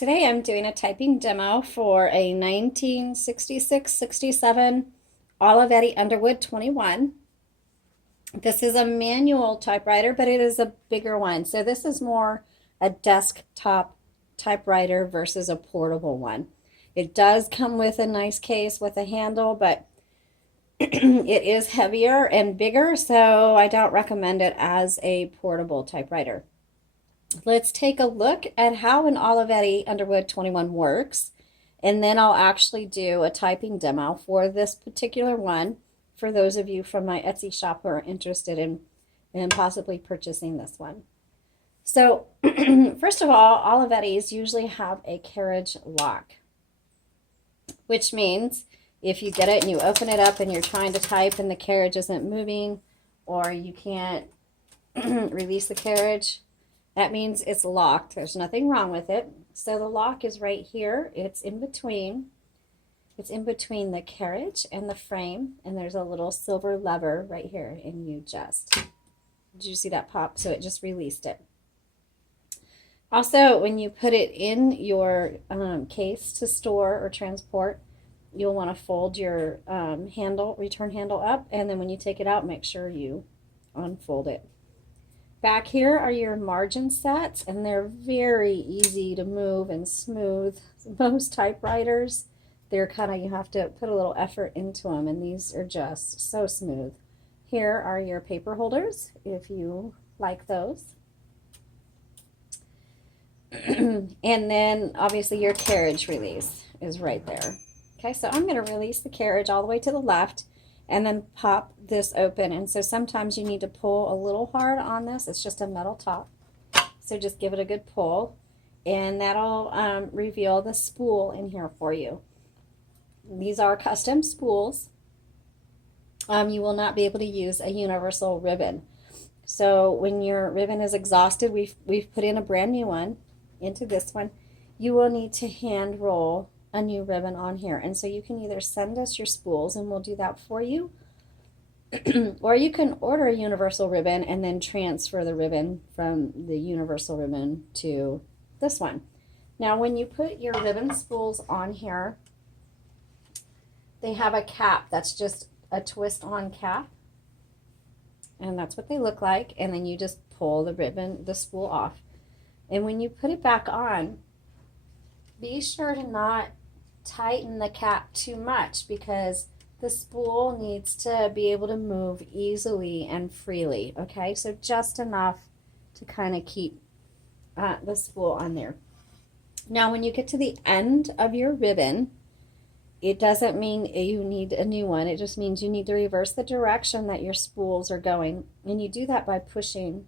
Today I'm doing a typing demo for a 1966-67 Olivetti Underwood 21. This is a manual typewriter, but it is a bigger one. So this is more a desktop typewriter versus a portable one. It does come with a nice case with a handle, but it is heavier and bigger, so I don't recommend it as a portable typewriter. Let's take a look at how an Olivetti Underwood 21 works, and then I'll actually do a typing demo for this particular one for those of you from my Etsy shop who are interested in possibly purchasing this one. So first of all, Olivetti's usually have a carriage lock, which means if you get it and you open it up and you're trying to type and the carriage isn't moving, or you can't release the carriage, that means it's locked. There's nothing wrong with it. So the lock is right here. It's in between the carriage and the frame, and there's a little silver lever right here, and did you see that pop? So it just released it. Also, when you put it in your case to store or transport, you'll want to fold your return handle up, and then when you take it out, make sure you unfold it. Back here are your margin sets, and they're very easy to move and smooth. Most typewriters, they're kind of, you have to put a little effort into them, and these are just so smooth. Here are your paper holders, if you like those. And then obviously your carriage release is right there. Okay, so I'm going to release the carriage all the way to the left and then pop this open. And so sometimes you need to pull a little hard on this. It's just a metal top. So just give it a good pull, and that'll reveal the spool in here for you. These are custom spools. You will not be able to use a universal ribbon. So when your ribbon is exhausted, we've put in a brand new one into this one. You will need to hand roll a new ribbon on here, and so you can either send us your spools and we'll do that for you, or you can order a universal ribbon and then transfer the ribbon from the universal ribbon to this one. Now when you put your ribbon spools on here, they have a cap that's just a twist on cap, and that's what they look like, and then you just pull the spool off. And when you put it back on, be sure to not tighten the cap too much, because the spool needs to be able to move easily and freely. Okay, so just enough to kind of keep the spool on there. Now when you get to the end of your ribbon, it doesn't mean you need a new one. It just means you need to reverse the direction that your spools are going, and you do that by pushing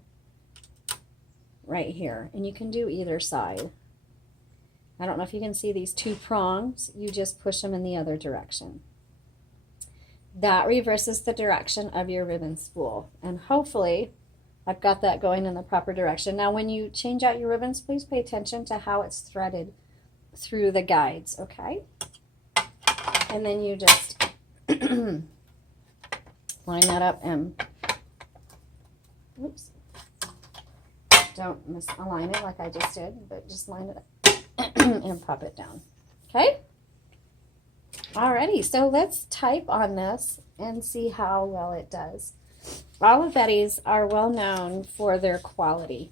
right here, and you can do either side. I don't know if you can see these two prongs. You just push them in the other direction. That reverses the direction of your ribbon spool, and hopefully I've got that going in the proper direction. Now when you change out your ribbons, please pay attention to how it's threaded through the guides, okay? And then you just line that up and oops, don't misalign it like I just did, but just line it up and pop it down. Okay? Alrighty, so let's type on this and see how well it does. Olivetti's are well known for their quality.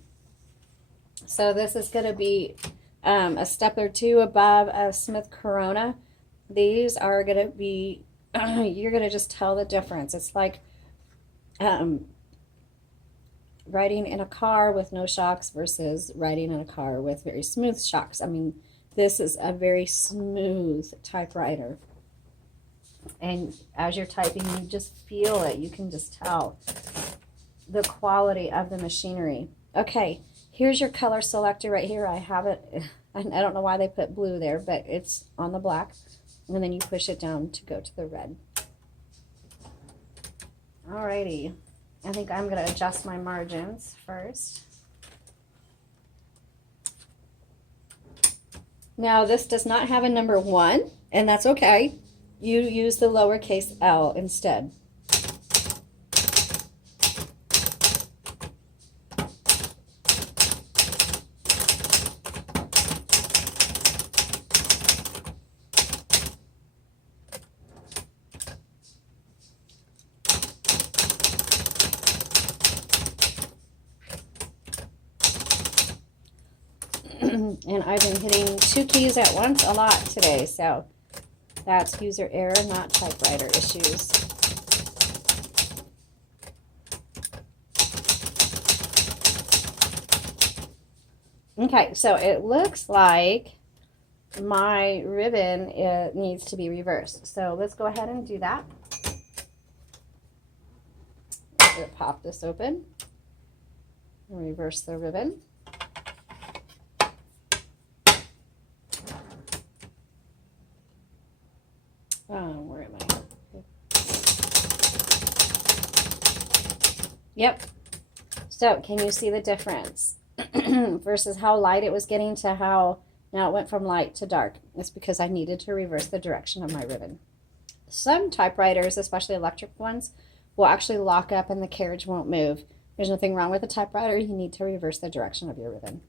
So this is going to be a step or two above a Smith Corona. These are going to be, you're going to just tell the difference. It's like riding in a car with no shocks versus riding in a car with very smooth shocks. I mean, this is a very smooth typewriter. And as you're typing, you just feel it. You can just tell the quality of the machinery. Okay, here's your color selector right here. I have it. I don't know why they put blue there, but it's on the black. And then you push it down to go to the red. Alrighty. I think I'm going to adjust my margins first. Now this does not have a number 1, and that's okay. You use the lowercase l instead. And I've been hitting 2 keys at once a lot today, so that's user error, not typewriter issues. Okay, so it looks like my ribbon needs to be reversed. So let's go ahead and do that. I'm going to pop this open and reverse the ribbon. Where am I? Yep. So can you see the difference versus how light it was getting to how now it went from light to dark? It's because I needed to reverse the direction of my ribbon. Some typewriters, especially electric ones, will actually lock up and the carriage won't move. There's nothing wrong with a typewriter. You need to reverse the direction of your ribbon.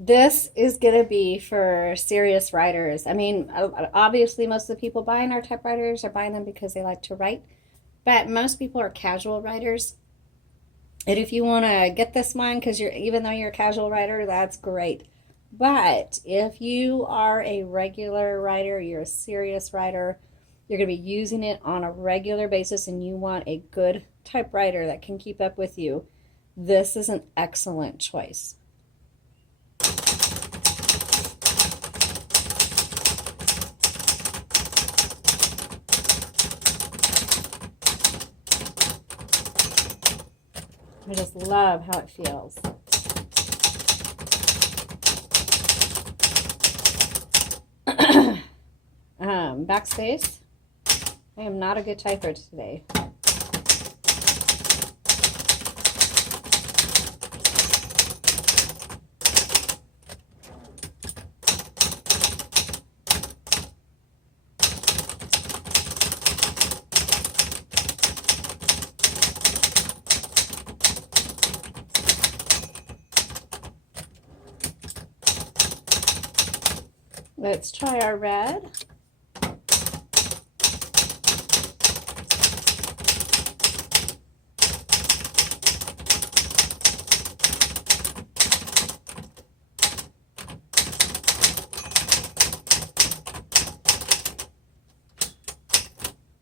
This is going to be for serious writers. I mean, obviously most of the people buying our typewriters are buying them because they like to write, but most people are casual writers. And if you want to get this one, because even though you're a casual writer, that's great. But if you are a regular writer, you're a serious writer, you're going to be using it on a regular basis, and you want a good typewriter that can keep up with you, this is an excellent choice. I just love how it feels. Backspace. I am not a good typer today. Let's try our red.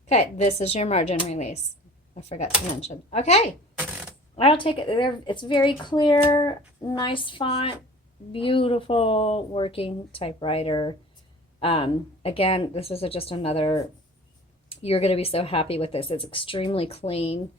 Okay, this is your margin release. I forgot to mention. Okay, I'll take it. It's very clear, nice font, beautiful working typewriter. Again, this is just another, you're going to be so happy with this. It's extremely clean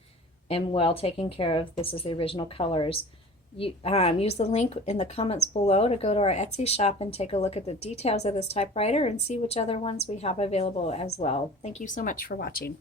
and well taken care of. This is the original colors. You use the link in the comments below to go to our Etsy shop and take a look at the details of this typewriter and see which other ones we have available as well. Thank you so much for watching.